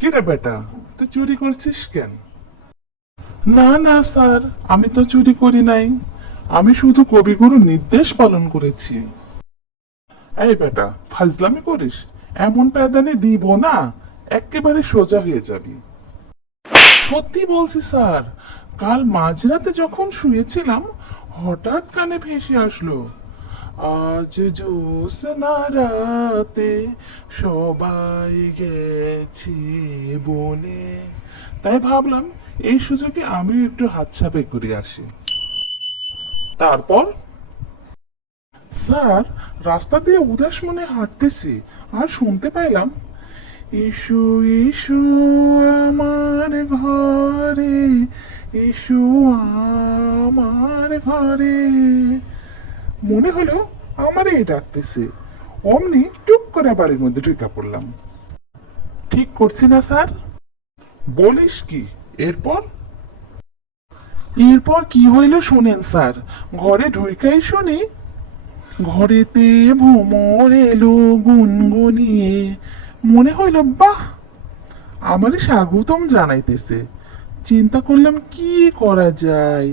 কি রে বেটা, তুই চুরি করছিস কেন? না না স্যার, আমি তো চুরি করি নাই। আমি শুধু কবিগুরুর নির্দেশ পালন করেছি। এই বেটা, ফাজলামি করিস? এমন প্যাদানি দিব না, একেবারে সোজা হয়ে যাবি। সত্যি বলছি স্যার, কাল মাঝরাতে যখন শুয়েছিলাম, হঠাৎ কানে ভেসে আসলো, আজ জ্যোৎস্না রাতে সবাই গেছি বনে। তাই ভাবলাম এই সুযোগে আমিও একটু হাতছাপে করে আসি। তারপর স্যার, রাস্তা দিয়ে উদাস মনে হাঁটতেছি, আর শুনতে পাইলাম, এসো এসো আমার ঘরে, এসো আমার ঘরে। মনে হলো আমারই ডাকতেছে। অমনি টুক করে বাড়ির মধ্যে ঢুকে পড়লাম। ঠিক করছি না স্যার? বলিস কি? এরপর এরপর কি হইল শুনেন স্যার। ঘরে ঢুকাই শুনি, ঘরেতে ভ্রমর এলো গুনগুনিয়ে। মনে হইল বাহ, আমারে স্বাগতম জানাইতেছে। চিন্তা করলাম কি করা যায়।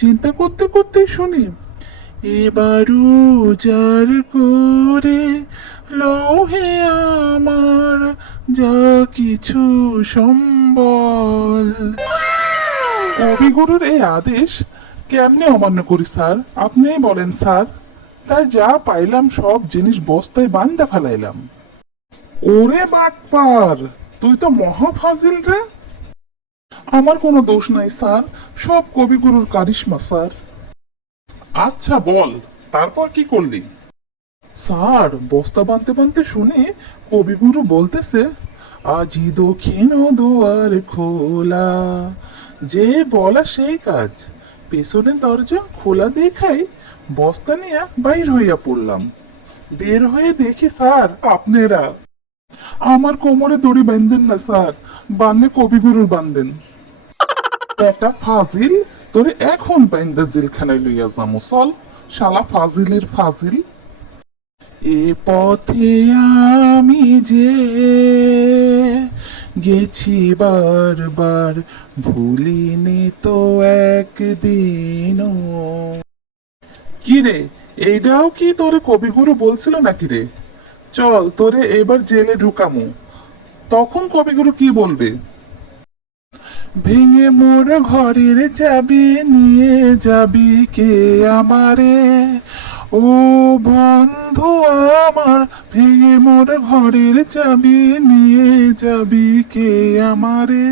চিন্তা করতে করতে শুনি, এবারও যার করে লৌহে আমার যা কিছু সম্বল। কবিগুরুর এই আদেশ কেমনে অমান্য করি স্যার, আপনিই বলেন স্যার। তাই যা পাইলাম সব জিনিস বস্তায় বান্ধা ফেলাইলাম। ওরে বাটপার, তুই তো মহা ফাজিল রে। আমার কোনো দোষ নাই স্যার, সব কবিগুরুর কারিশমা স্যার। আচ্ছা বল, তারপর কি করলি? স্যার, বস্তা বানতে বানতে শুনে কবিগুরু বলতেছে, আজি দক্ষিণ দুয়ার খোলা। যে বলা সেই কাজ, পেছনের দরজা খোলা দেখাই বস্তা নিয়ে বাইর হইয়া পড়লাম। বের হয়ে দেখি স্যার আপনারা। আমার কোমরে দড়ি বাঁধেন না স্যার, বানলে কবিগুরুর বান্ধেন। একটা ফাজিল, তোরে এখন বাইন্দা জেলখানায় লইয়া যামু, চল। শালা ফাজিলের ফাজিল। এ পথে আমি যে গেছি বারবার, ভুলিনি তো একদিনও। কি রে, এইটাও কি তোরে কবিগুরু বলছিল নাকি রে? চল তোরে এবার জেলে ঢুকামু। তখন কবিগুরু কি বলবে? ভেঙে মোর ঘরের চাবি নিয়ে যাবি কে আমারে? ও বন্ধু আমার, ভেঙে মোর ঘরের চাবি নিয়ে যাবি কে আমারে?